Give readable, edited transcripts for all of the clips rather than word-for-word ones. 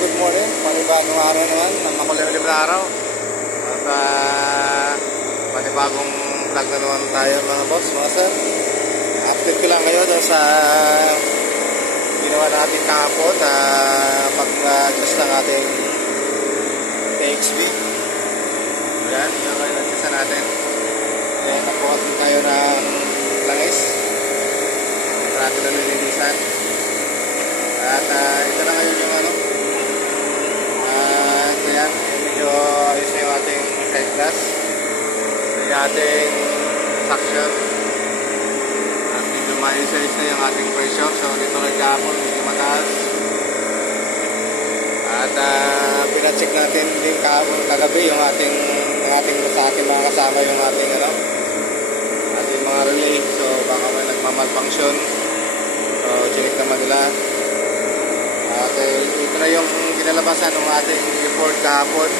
good morning. Panibagong araw naman, makulimlim na araw. At panibagong vlog na naman tayo mga boss, mga sir. Update ko lang kayo sa ginawa natin kahapon na pag-adjust ng ating TXV. Ayan, yung nag-adjust natin. Ayan, nakuha din tayo ng langis. Natin na nililisan. At ito na ngayon yung ano. Ayan, medyo ayos na yung ating side glass. Yung ating suction. At medyo maayos-ayos na yung ating pressure. So dito nagkahapon, medyo mataas. At pinacheck natin din kahapon kagabi yung ating sa ating mga kasama yung ating ano, ating mga relay. So baka may nagmamalfunction. So check naman nila. At ito na yung kinalabasan ng ating report kahapon.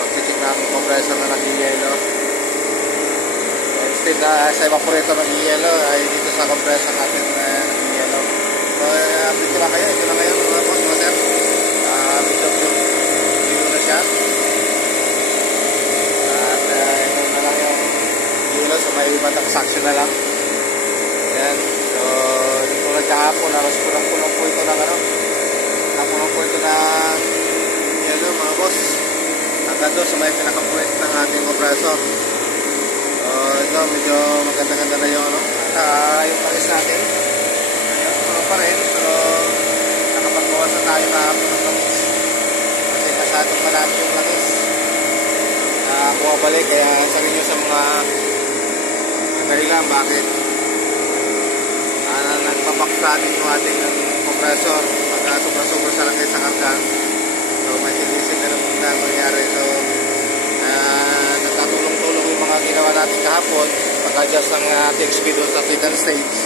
Pag-check ng compressor na nag-yelo. Instead sa evaporator nag-yelo ay dito sa compressor natin nag-yelo. So update ko lang kayo. Ito na ngayon mga boss, mga sir. Dito na siya. At ito na lang yung yelo. So may batang suction na lang. Ayan. So dito na kahapon. Alas punong-punong po ito ng ano. Napunong po ito ng yelo mga boss. Hanggang doon sa may pinaka-point ng ating compressor. So ito medyo maganda-ganda na yung ano. At yung palis natin. Ayan. Puno pa rin. So nakapagbawas na tayo kahapon ng langis. Kasi masyadong marami yung langis. Bumabalik. Kaya sabi nyo sa mga dahilan bakit nagpapaksatin yung ating compressor pagka sobra-sobra sa langis sa karga. So may tinisip na naman na mangyari. So nagkatulong-tulong yung mga ginawa natin kahapon pag-adjust ng TXV doon sa fetal stage,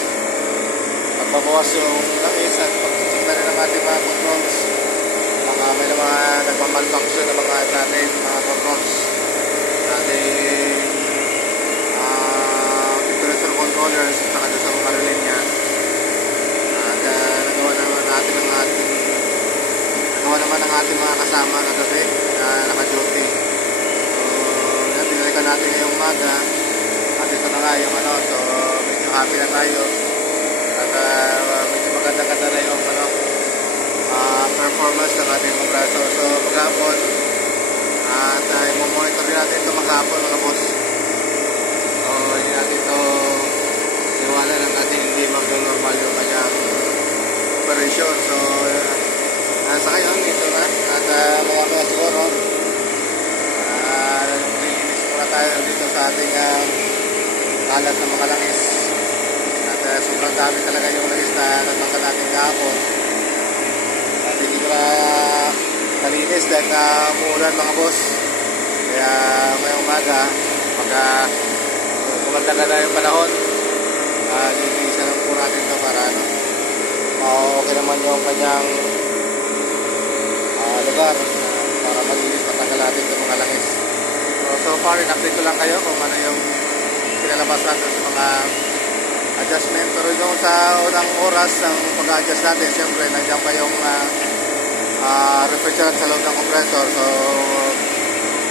pagbabawas yung langis at pag-check na rin ng ating mga controls. Baka may mga nagmamalfunction na mga natin mga controls ating temperature controllers at saka doon sa mga relay niya. Nagawa naman ang ating mga kasama kagabi na naka-duty. So yan, binalikan natin ngayong umaga at ito na nga yung ano. So medyo happy na tayo at medyo maganda-ganda na yung ano, performance ng ating compressor. So maghapon at i-monitor natin ito maghapon mga boss. So hindi natin ito iwala ng ating hindi mag-normal yung kanyang operation. So sa ngayon ito na at maya siguro nilinis muna tayo dito sa ating kalat na mga langis at sobrang dami talaga yung langis na nagmangka natin kahapon at hindi ko na nalinis dahil umuulan mga boss. Kaya may umaga pagka kumaganda na yung panahon lilinisan lang po natin ito para ano, okay naman yung kanyang lugar para malinis matanggal natin yung mga langis. So far in-update ko lang kayo kung ano yung pinalabas natin sa mga adjustment. Pero yung sa unang oras ng pag-adjust natin, siyempre nandiyan pa yung refrigerant sa loob ng compressor. So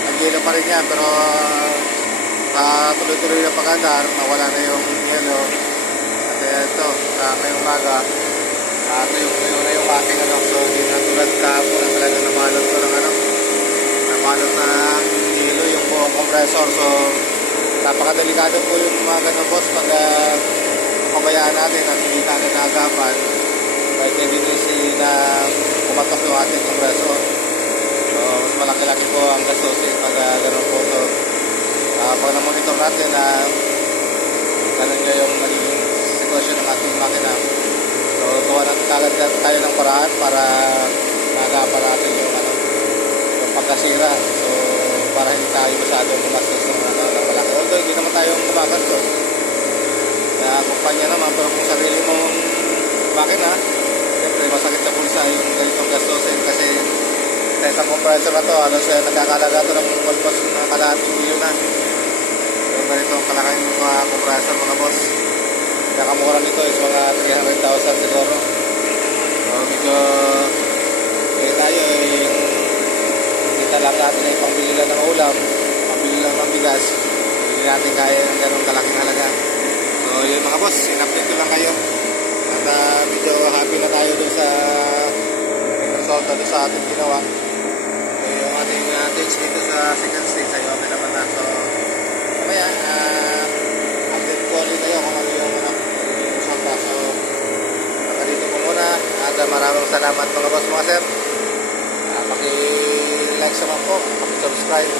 nag-yelo pa rin yan, pero tuloy-tuloy na pag-andar nawala na yung yelo. At ito sa ngayong umaga tuyo na yung ating ano. So hindi na tulad kahapon na talaga nabalot ko ng ano, nabalot ng yelo yung buong compressor. So napakadelikado po yung mga ganun boss pag pabayaan natin at hindi natin naagapan kahit tendency na kumatok yung ating compressor. So mas malaki-laki po ang gastusin pag ganun po. So pag na-monitor natin na ganun nga yung magiging sitwasyon ng ating makina. So gawa natin kagad tayo ng paraan para maagapan natin yung ano, yung pagkasira. So para hindi tayo masyadong kumastos ng ano, ng malaki. Although hindi naman tayong kumagastos na kumpanya naman, pero kung sarili mong makina, siyempre masakit sa bulsa yung ganitong gastusin kasi sa isang compressor na to, halos nagkakalaga ito ng almost na kalahating milyon na. So ganitong kalaking mga compressor mga boss. Nakamura nito is mga 300,000 siguro. medyo tayo kita lang natin ay pambili lang ng ulam, pambili lang ng bigas, hindi natin kaya ng ganong kalaking halaga. So yun mga boss, in-update ko lang kayo at medyo happy na tayo dun sa resulta dun sa ating ginawa. So yung ating takes dito sa second stage ay okay naman na. So mamaya update ko ulit tayo kung ano yung resulta. So dito po muna at maraming salamat mga boss, mga sir. Paki-like naman po, paki-subscribe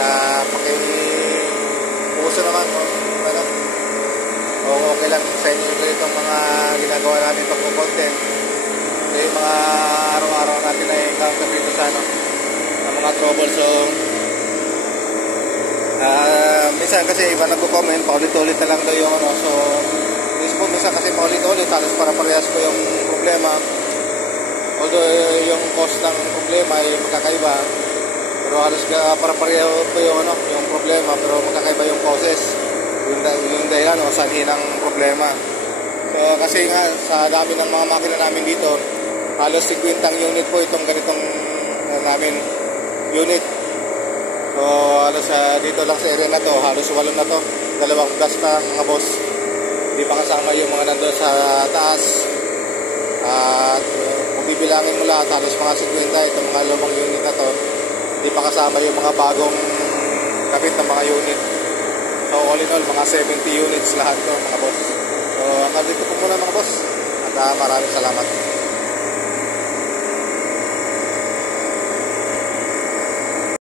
at paki-puso naman kung ano, kung okay lang sa inyo itong mga ginagawa natin pag-content. Kasi yung mga araw-araw natin ay encounter dito sa ano, mga trouble. So minsan kasi iba nagko-comment, paulit-ulit na lang daw yung ano. So minsan kasi paulit-ulit, halos para parehas ko yung problema. Although yung cause ng problema ay magkakaiba, pero halos para pareho po yung, ano, yung problema, pero magkakaiba yung causes, yung dahilan o sanhi ng problema. So kasi nga sa dami ng mga makina namin dito, halos 50 unit po itong ganitong namin unit. So halos dito lang sa area na to, halos 8 na to, 2 bus pa mga boss. Hindi pa kasama yung mga nandun sa taas. At kung bibilangin mo lahat, halos mga 50 itong mga lumang unit na to. Hindi pa kasama yung mga bagong kapit ng mga unit. So all in all, mga 70 units lahat to mga boss. So hanggang dito po muna mga boss. At maraming salamat.